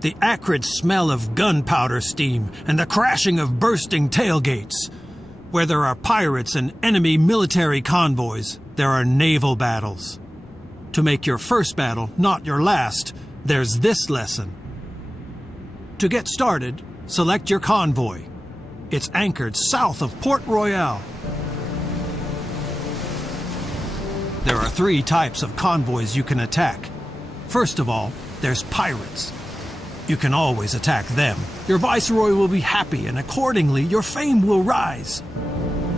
The acrid smell of gunpowder steam and the crashing of bursting tailgates. Where there are pirates and enemy military convoys, there are naval battles. To make your first battle not your last, there's this lesson. To get started, select your convoy. It's anchored south of Port Royale. There are 3 types of convoys you can attack. First of all, there's pirates. You can always attack them. Your viceroy will be happy, and accordingly, your fame will rise.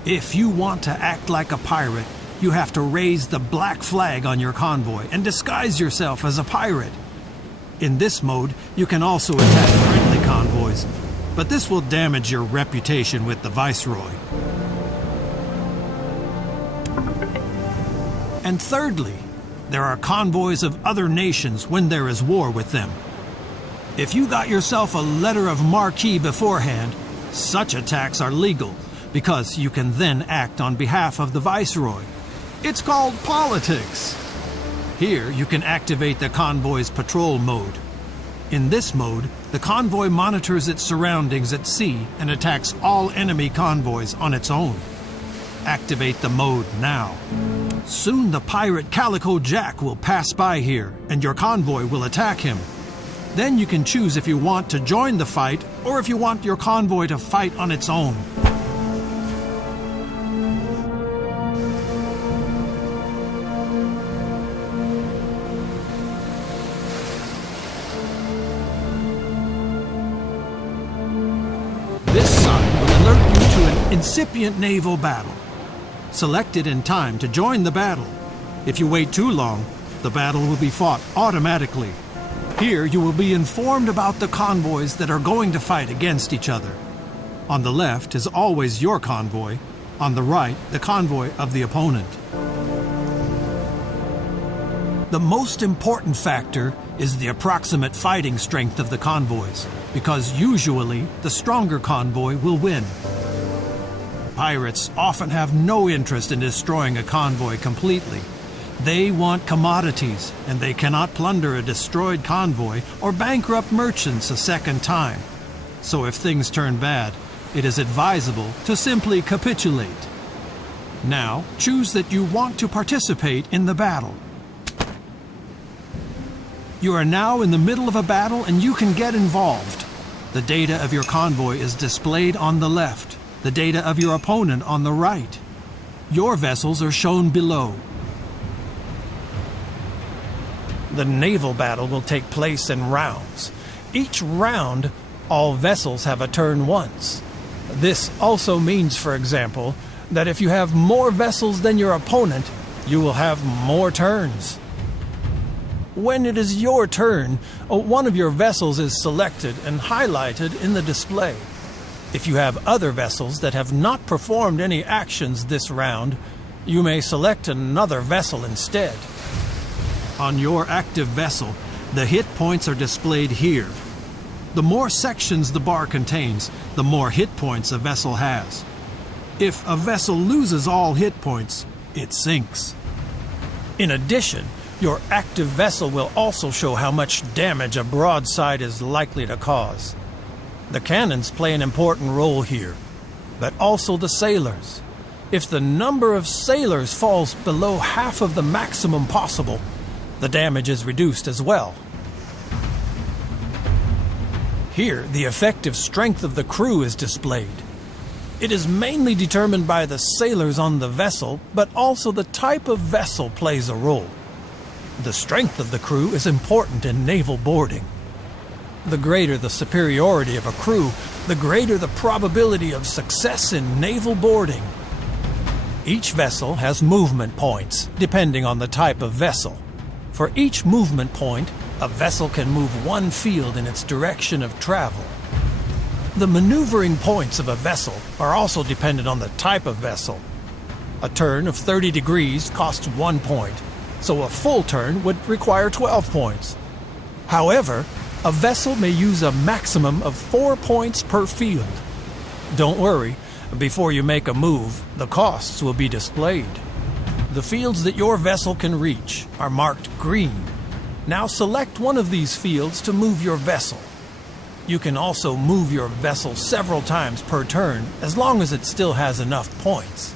If you want to act like a pirate, you have to raise the black flag on your convoy and disguise yourself as a pirate. In this mode, you can also attack friendly convoys, but this will damage your reputation with the viceroy. And thirdly, there are convoys of other nations when there is war with them. If you got yourself a letter of marque beforehand, such attacks are legal, because you can then act on behalf of the viceroy. It's called politics. Here you can activate the convoy's patrol mode. In this mode, the convoy monitors its surroundings at sea and attacks all enemy convoys on its own. Activate the mode now. Soon the pirate Calico Jack will pass by here, and your convoy will attack him. Then you can choose if you want to join the fight or if you want your convoy to fight on its own. This sign will alert you to an incipient naval battle. Select it in time to join the battle. If you wait too long, the battle will be fought automatically. Here you will be informed about the convoys that are going to fight against each other. On the left is always your convoy. On the right, the convoy of the opponent. The most important factor is the approximate fighting strength of the convoys, because usually the stronger convoy will win. Pirates often have no interest in destroying a convoy completely. They want commodities, and they cannot plunder a destroyed convoy or bankrupt merchants a second time. So if things turn bad, it is advisable to simply capitulate. Now, choose that you want to participate in the battle. You are now in the middle of a battle and you can get involved. The data of your convoy is displayed on the left, the data of your opponent on the right. Your vessels are shown below. The naval battle will take place in rounds. Each round, all vessels have a turn once. This also means, for example, that if you have more vessels than your opponent, you will have more turns. When it is your turn, one of your vessels is selected and highlighted in the display. If you have other vessels that have not performed any actions this round, you may select another vessel instead. On your active vessel, the hit points are displayed here. The more sections the bar contains, the more hit points a vessel has. If a vessel loses all hit points, it sinks. In addition, your active vessel will also show how much damage a broadside is likely to cause. The cannons play an important role here, but also the sailors. If the number of sailors falls below half of the maximum possible, the damage is reduced as well. Here, the effective strength of the crew is displayed. It is mainly determined by the sailors on the vessel, but also the type of vessel plays a role. The strength of the crew is important in naval boarding. The greater the superiority of a crew, the greater the probability of success in naval boarding. Each vessel has movement points, depending on the type of vessel. For each movement point, a vessel can move one field in its direction of travel. The maneuvering points of a vessel are also dependent on the type of vessel. A turn of 30 degrees costs 1 point, so a full turn would require 12 points. However, a vessel may use a maximum of 4 points per field. Don't worry, before you make a move, the costs will be displayed. The fields that your vessel can reach are marked green. Now select one of these fields to move your vessel. You can also move your vessel several times per turn as long as it still has enough points.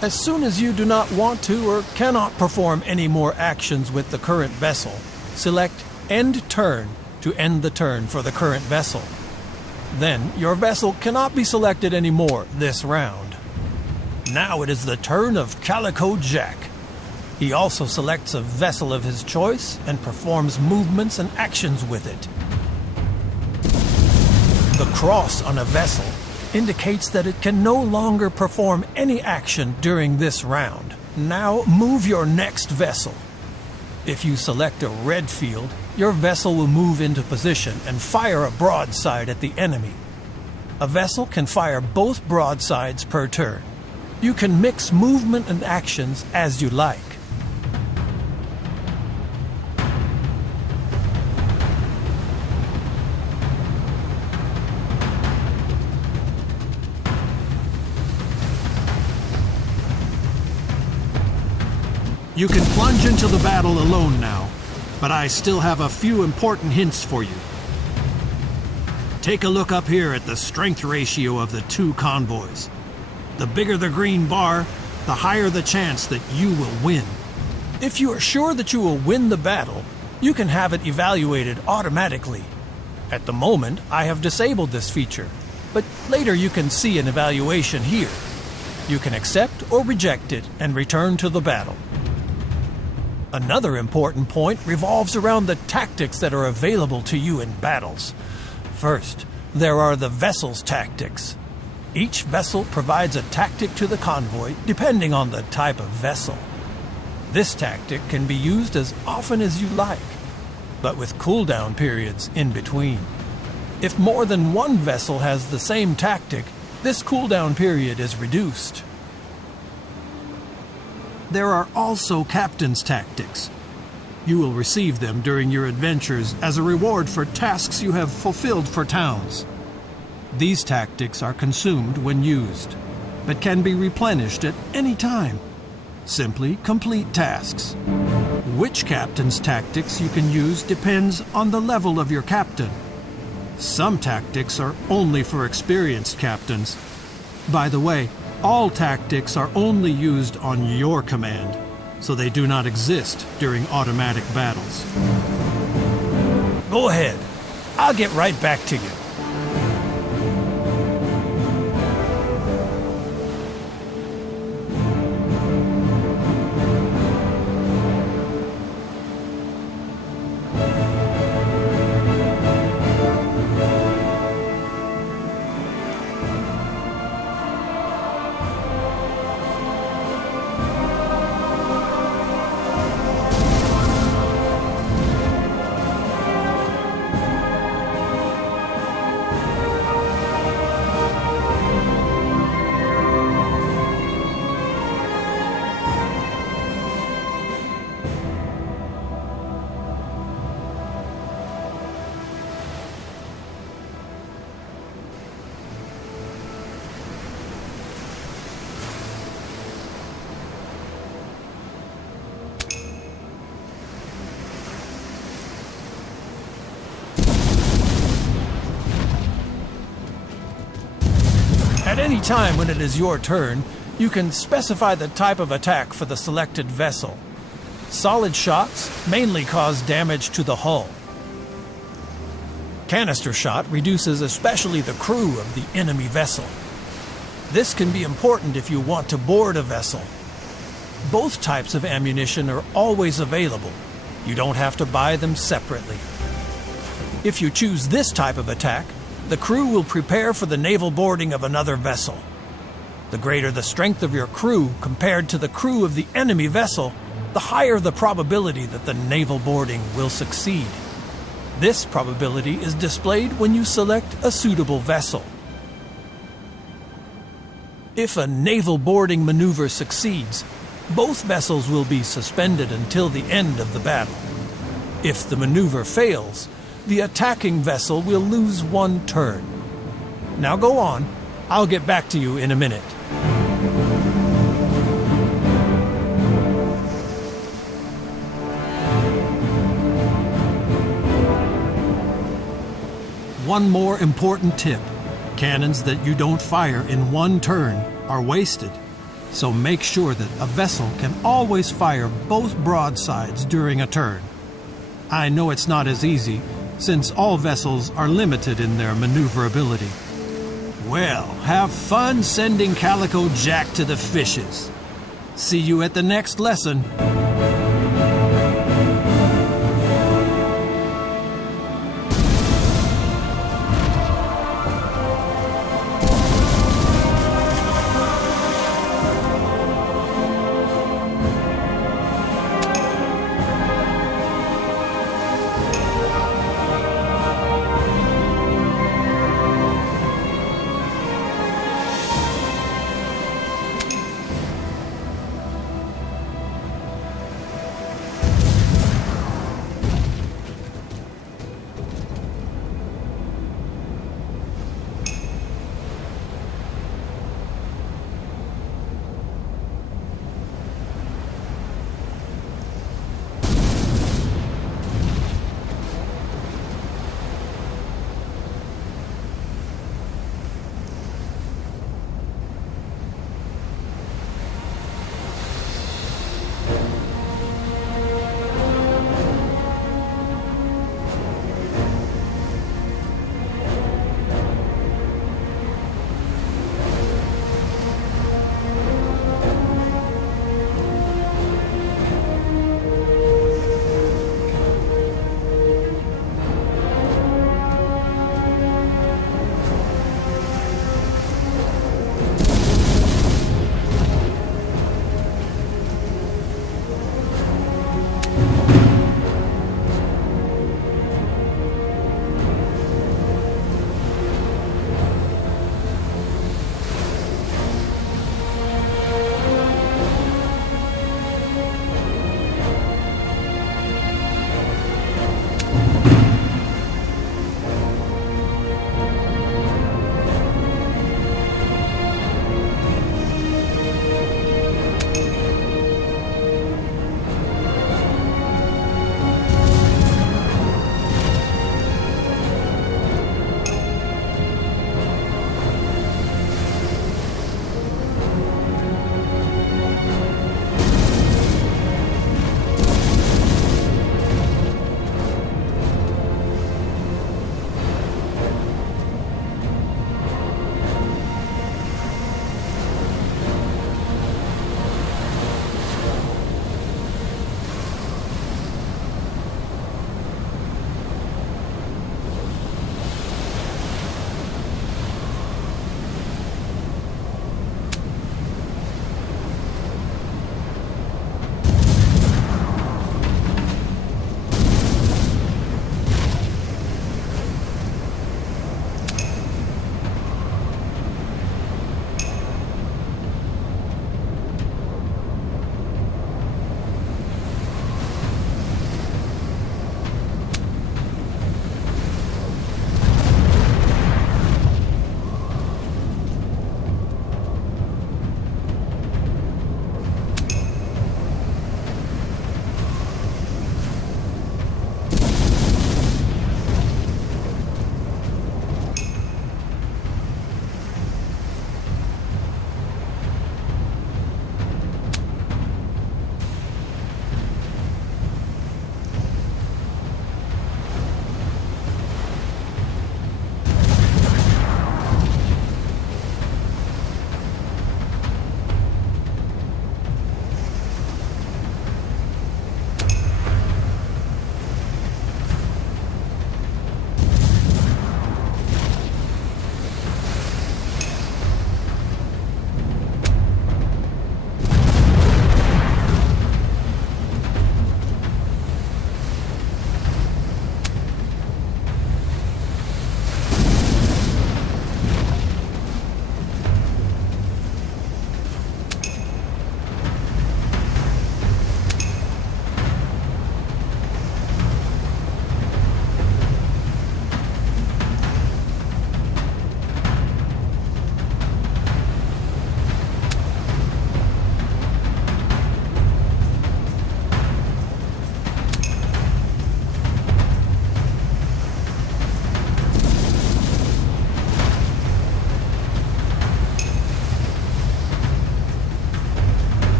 As soon as you do not want to or cannot perform any more actions with the current vessel, select End Turn to end the turn for the current vessel. Then your vessel cannot be selected anymore this round. Now it is the turn of Calico Jack. He also selects a vessel of his choice and performs movements and actions with it. The cross on a vessel indicates that it can no longer perform any action during this round. Now move your next vessel. If you select a red field, your vessel will move into position and fire a broadside at the enemy. A vessel can fire both broadsides per turn. You can mix movement and actions as you like. You can plunge into the battle alone now, but I still have a few important hints for you. Take a look up here at the strength ratio of the two convoys. The bigger the green bar, the higher the chance that you will win. If you are sure that you will win the battle, you can have it evaluated automatically. At the moment, I have disabled this feature, but later you can see an evaluation here. You can accept or reject it and return to the battle. Another important point revolves around the tactics that are available to you in battles. First, there are the vessel's tactics. Each vessel provides a tactic to the convoy depending on the type of vessel. This tactic can be used as often as you like, but with cooldown periods in between. If more than one vessel has the same tactic, this cooldown period is reduced. There are also captain's tactics. You will receive them during your adventures as a reward for tasks you have fulfilled for towns. These tactics are consumed when used, but can be replenished at any time. Simply complete tasks. Which captain's tactics you can use depends on the level of your captain. Some tactics are only for experienced captains. By the way, all tactics are only used on your command, so they do not exist during automatic battles. Go ahead. I'll get right back to you. At any time when it is your turn, you can specify the type of attack for the selected vessel. Solid shots mainly cause damage to the hull. Canister shot reduces especially the crew of the enemy vessel. This can be important if you want to board a vessel. Both types of ammunition are always available. You don't have to buy them separately. If you choose this type of attack, the crew will prepare for the naval boarding of another vessel. The greater the strength of your crew compared to the crew of the enemy vessel, the higher the probability that the naval boarding will succeed. This probability is displayed when you select a suitable vessel. If a naval boarding maneuver succeeds, both vessels will be suspended until the end of the battle. If the maneuver fails, the attacking vessel will lose one turn. Now go on. I'll get back to you in a minute. one more important tip. Cannons that you don't fire in one turn are wasted. So make sure that a vessel can always fire both broadsides during a turn. I know it's not as easy, since all vessels are limited in their maneuverability. Well, have fun sending Calico Jack to the fishes. See you at the next lesson.